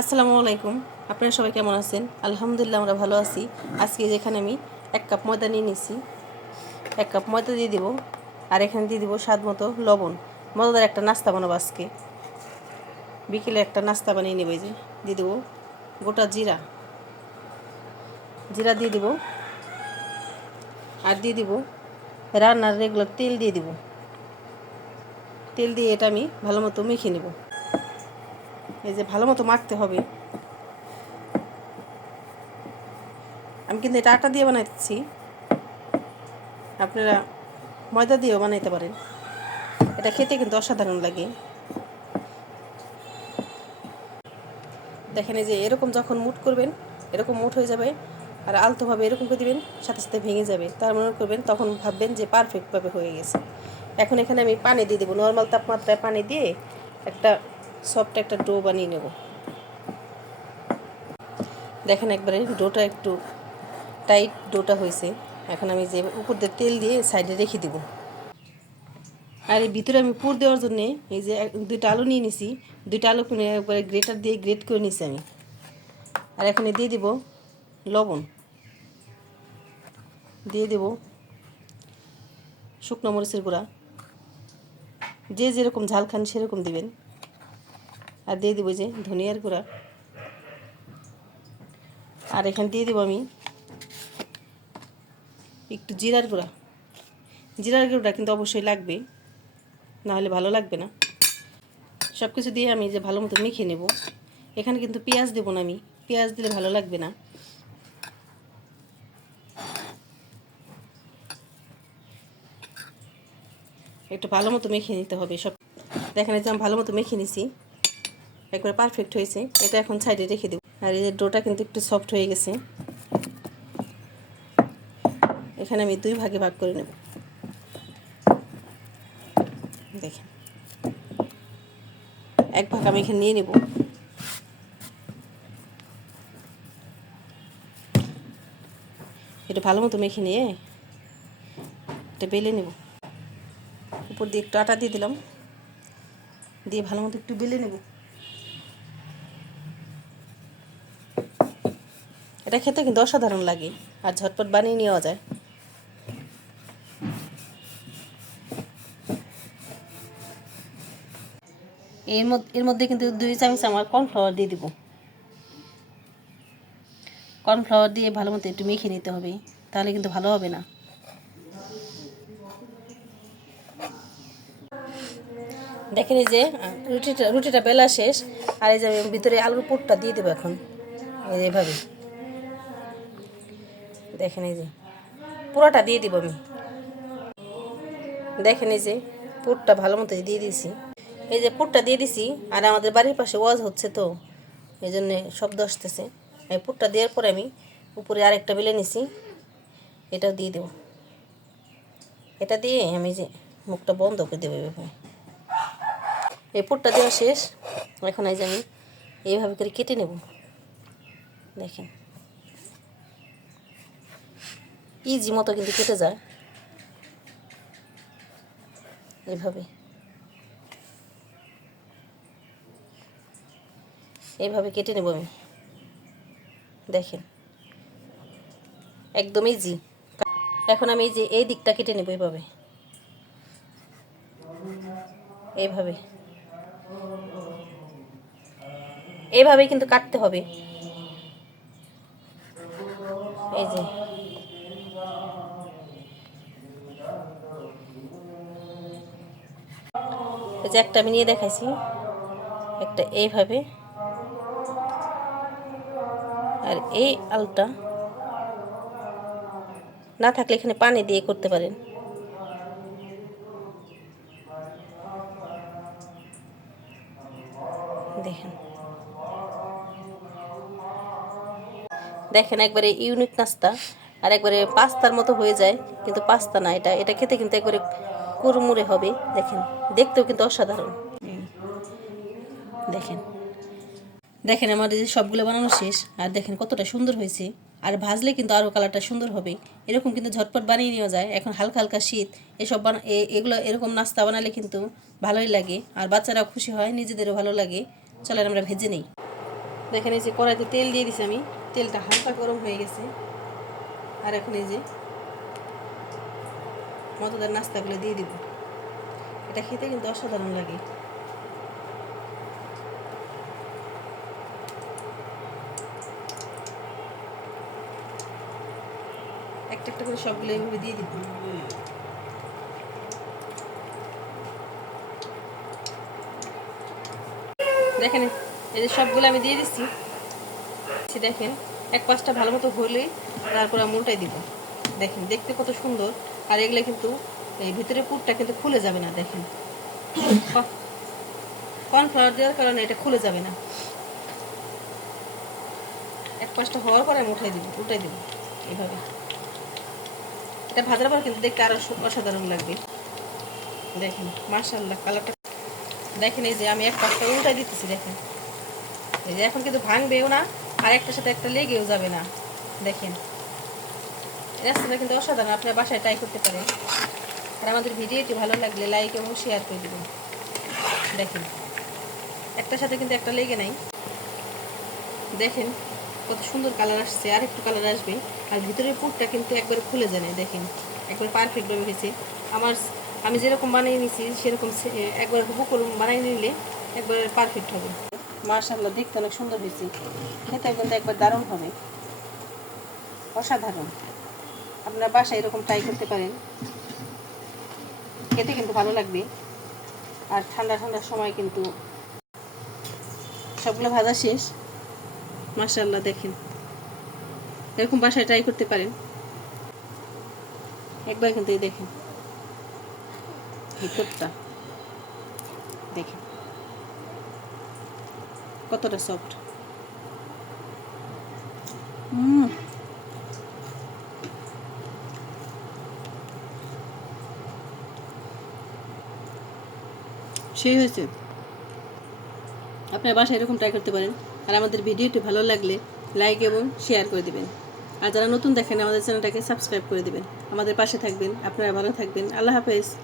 আসসালামু আলাইকুম। আপনারা সবাই কেমন আছেন? আলহামদুলিল্লাহ আমরা ভালো আছি। আজকে যেখানে আমি এক কাপ ময়দা নিয়ে নিছি। এক কাপ ময়দা দিয়ে দিব আর এখানে দিয়ে দিব স্বাদ মতো লবণ। মজাদার একটা নাস্তা বানাবো আজকে। বিকেলে একটা নাস্তা বানিয়ে নেবে যে। দিয়ে দেবো গোটা জিরা। জিরা দিয়ে দিব। আর দিয়ে দিব রান্নার রেগুলার তেল দিয়ে দিব। তেল দিয়ে এটা আমি ভালো মতো মেখে নেব। এই যে ভালো মতো মাখতে হবে। আমি কিন্তু এটা আটা দিয়ে বানাইতেছি। আপনারা ময়দা দিয়েও বানাইতে পারেন। এটা খেতে কিন্তু অসাধারণ লাগে। দেখেন এই যে এরকম যখন মুট করবেন, এরকম মুট হয়ে যাবে আর আলতোভাবে এরকম করে দিবেন, সাথে সাথে ভেঙে যাবে। তার মনে করবেন, তখন ভাববেন যে পারফেক্টভাবে হয়ে গেছে। এখন এখানে আমি পানি দিয়ে দেবো। নর্মাল তাপমাত্রায় পানি দিয়ে একটা সফট একটা ডো বানিয়ে নেব। দেখেন একবারে ডোটা একটু টাইট ডোটা হয়েছে। এখন আমি যে উপর দিয়ে তেল দিয়ে সাইডে রেখে দেব। আর এই ভিতরে আমি পুর দেওয়ার জন্য এই যে দুইটা আলু নিয়ে নিছি। দুইটা আলু একবারে গ্রেটার দিয়ে গ্রেট করে নিছি আমি। আর এখানে দিয়ে দিব লবণ। দিয়ে দেব শুকনো মরিচের গুঁড়া। যে যেরকম ঝাল খান সেরকম দিবেন। আর দিয়ে দিব যে ধনিয়ার গুঁড়া। আর এখানে দিয়ে দেবো আমি একটু জিরার গুঁড়া। জিরার গুঁড়োটা কিন্তু অবশ্যই লাগবে না হলে ভালো লাগবে না। সব কিছু দিয়ে আমি যে ভালো মতো মেখে নেব। এখানে কিন্তু পেঁয়াজ দেবো না আমি, পেঁয়াজ দিলে ভালো লাগবে না। একটু ভালো মতো মেখে নিতে হবে সব। দেখেন যে আমি ভালো মতো মেখে নিছি। একবারে পারফেক্ট হয়েছে। এটা এখন সাইডে রেখে দেব। আর এই ডোটা কিন্তু একটু সফট হয়ে গেছে। এখানে আমি দুই ভাগে ভাগ করে নেব। দেখেন। এক ভাগ আমি এখানে নিয়ে নেব। এটা ভালো মতো মেখে নিয়ে এটা বেলে নেব। উপর দিয়ে একটু আটা দিয়ে দিলাম। দিয়ে ভালো মতো একটু বেলে নেব। এটা খেতে কিন্তু অসাধারণ লাগে। আর ঝটপট বানিয়ে নেওয়া যায়। এর মধ্যে এর মধ্যে কিন্তু দুই চামচ আমার কর্নফ্লাওয়ার দিয়ে দিব। কর্নফ্লাওয়ার দিয়ে ভালো মতো একটু মেখে নিতে হবে, তাহলে কিন্তু ভালো হবে না। দেখেন এই যে, রুটিটা রুটিটা বেলা শেষ, আর এই যে ভিতরে আলুর পুরটা দিয়ে দেবো এখন। এই যে এভাবে। দেখেন যে। পুরোটা দিয়ে দিব আমি। দেখেন যে পুরটা ভালো মতো দিয়ে দিয়েছি এই যে পুরটা দিয়ে দিছি, আর আমাদের বাড়ির পাশে ওয়াজ হচ্ছে তো, এই জন্যে শব্দ আসতেছে। এই পুরটা দেওয়ার পরে আমি উপরে আরেকটা বেলে নিছি, এটাও দিয়ে দেবো। এটা দিয়ে আমি যে মুখটা বন্ধ করে দেবো এভাবে। এই পুরটা দেওয়া শেষ, এখন এই যে আমি এইভাবে করে কেটে নেব। দেখেন। ইজি মতো কিন্তু কেটে যায়। এইভাবে এইভাবে কেটে নেব আমি। দেখেন। একদম ইজি এখন আমি এই যে, এই দিকটা কেটে নেব এইভাবে এইভাবে এইভাবে কিন্তু কাটতে হবে। এই যে। এই যে একটা আমি নিয়ে দেখাইছি। একটা এইভাবে। আর এই আলটা না থাকলে এখানে পানি দিয়ে করতে পারেন। দেখেন। দেখেন একবারে ইউনিক নাস্তা। আর একবারে পাস্তার মতো হয়ে যায়, কিন্তু পাস্তা না এটা। এটা খেতে কিন্তু একবারে কুরমুরে হবে, দেখেন। দেখতেও কিন্তু অসাধারণ। দেখেন। দেখেন আমার এই সবগুলো বানানো শেষ, আর দেখেন কতটা সুন্দর হয়েছে। আর ভাজলে কিন্তু আরও কালারটা সুন্দর হবে। এরকম কিন্তু ঝটপট বানিয়ে নেওয়া যায়। এখন হালকা হালকা শীত, এসব বানা এগুলো এরকম নাস্তা বানালে কিন্তু ভালোই লাগে। আর বাচ্চারাও খুশি হয়, নিজেদেরও ভালো লাগে। চলেন আমরা ভেজে নেই। দেখেন এই যে কড়াইতে তেল দিয়ে দিছি আমি। তেলটা হালকা গরম হয়ে গেছে। আর এখন এই যে মতদার নাস্তাগুলো দিয়ে দিব। এটা খেতে কিন্তু অসাধারণ লাগে। একটা একটা করে সবগুলো এইভাবে দিয়ে দিব। দেখেন, এই যে সবগুলো আমি দিয়ে দিচ্ছি। দেখেন, এক পাঁচটা ভালো মতো হলেই তারপর আমি উল্টাই দিব। দেখেন, দেখতে কত সুন্দর। আর এগুলো কিন্তু এই ভিতরে পুরটা কিন্তু খুলে যাবে না, দেখেন। কর্নফ্লাওয়ার দেওয়ার কারণে এটা খুলে যাবে না। এক পাঁচটা হওয়ার পরে আমি উঠাই দিব, উল্টাই দিব, এইভাবে। এটা ভাজার পর কিন্তু দেখতে আরও অসাধারণ লাগবে। দেখেন মার্শাল্লাহ কালারটা। দেখেন এই যে আমি এক পাশটা উল্টাই দিতেছি, দেখেন। এই যে এখন কিন্তু ভাঙবেও না, আর একটার সাথে একটা লেগেও যাবে না। দেখেন। রেসিপিটা কিন্তু অসাধারণ আপনার বাসায় ট্রাই করতে পারেন। আর আমাদের ভিডিওটি ভালো লাগলে লাইক এবং শেয়ার করে দেবেন। দেখেন একটার সাথে কিন্তু একটা লেগে নাই। দেখেন কত সুন্দর কালার আসছে আর একটু কালার আসবে। আর ভিতরের পুরটা কিন্তু একবারে খুলে যায় না, দেখেন। একবার পারফেক্টভাবে হয়েছে। আমার আমি যেরকম বানিয়ে নিয়েছি সেরকম একবার হুবুকুর বানিয়ে নিলে একবার পারফেক্ট হবে। মার্শাল্লাহ দেখতে অনেক সুন্দর হয়েছে। খেতে কিন্তু একবার দারুণ হবে। অসাধারণ। আপনার বাসায় এরকম ট্রাই করতে পারেন। খেতে কিন্তু ভালো লাগবে। আর ঠান্ডা ঠান্ডার সময় কিন্তু সবগুলো ভাজা শেষ। মাশাল্লাহ দেখেন। এরকম বাসায় ট্রাই করতে পারেন। একবার কিন্তু দেখেন। ভিতরটা। দেখেন। কতটা সফট হুম সেই হয়েছে। আপনার বাসায় এরকম ট্রাই করতে পারেন। আর আমাদের ভিডিওটি ভালো লাগলে লাইক এবং শেয়ার করে দিবেন। আর যারা নতুন দেখেন, আমাদের চ্যানেলটাকে সাবস্ক্রাইব করে দিবেন। আমাদের পাশে থাকবেন। আপনারা ভালো থাকবেন। আল্লাহ হাফেজ।